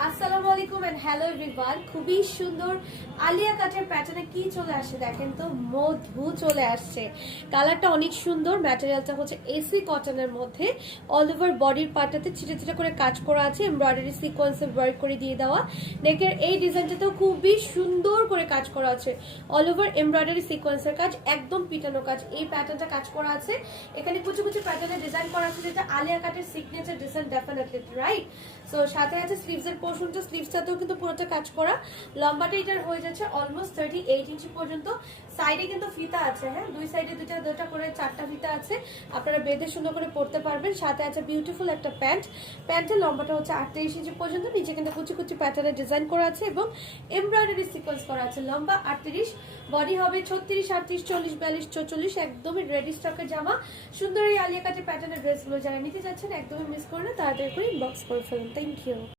আসসালামু আলাইকুম and hello everyone. খুবই সুন্দর আলিয়া কাটের প্যাটার্নে কি চলে আসছে দেখেন তো, মধু চলে আসছে। কালারটা অনেক সুন্দর, ম্যাটেরিয়ালটা হচ্ছে এসি কটনের মধ্যে। অল ওভার বডির পার্টটাতে ছিটে ছিটে করে কাজ করা আছে, এমব্রয়ডারি সিকোয়েন্সে ওয়ার্ক করে দিয়ে দেওয়া। নেকের এই ডিজাইনটাতেও খুবই সুন্দর করে কাজ করা আছে, অল ওভার এমব্রয়ডারি সিকোয়েন্সের কাজ, একদম পিটানো কাজ। এই প্যাটার্নটা কাজ করা আছে, এখানে কুচি কুচি প্যাটার্নে ডিজাইন করা আছে, যেটা আলিয়া কাটের signature design definitely, right? So সাথে আছে স্লিভসের পোর্শনটা, স্লিভসটাতেও কিন্তু পুরোটা কাজ করা। লম্বাটা এটার হয়ে যাচ্ছে অলমোস্ট 38 ইঞ্চি পর্যন্ত। সাইডে কিন্তু ফিতা আছে, হ্যাঁ, দুই সাইডে দুটা করে চারটা ফিতা আছে, আপনারা বেঁধে সুন্দর করে পরতে পারবেন। সাথে আছে বিউটিফুল একটা প্যান্ট, প্যান্টের লম্বাটা হচ্ছে 38 ইঞ্চি পর্যন্ত, নিচে কিন্তু কুচি কুচি প্যাটার্নে ডিজাইন করা আছে এবং এমব্রয়ডারি সিকোয়েন্স করা আছে। লম্বা 38, বডি হবে 36, 38, 40, 42, 44, একদমই রেডি স্টকের জামা। সুন্দর এই আলিয়া কাটের প্যাটার্নের ড্রেসগুলো যারা নিতে যাচ্ছেন একদমই মিস করে না, তাড়াতাড়ি করে ইনবক্স করে ফেলুন। Thank you.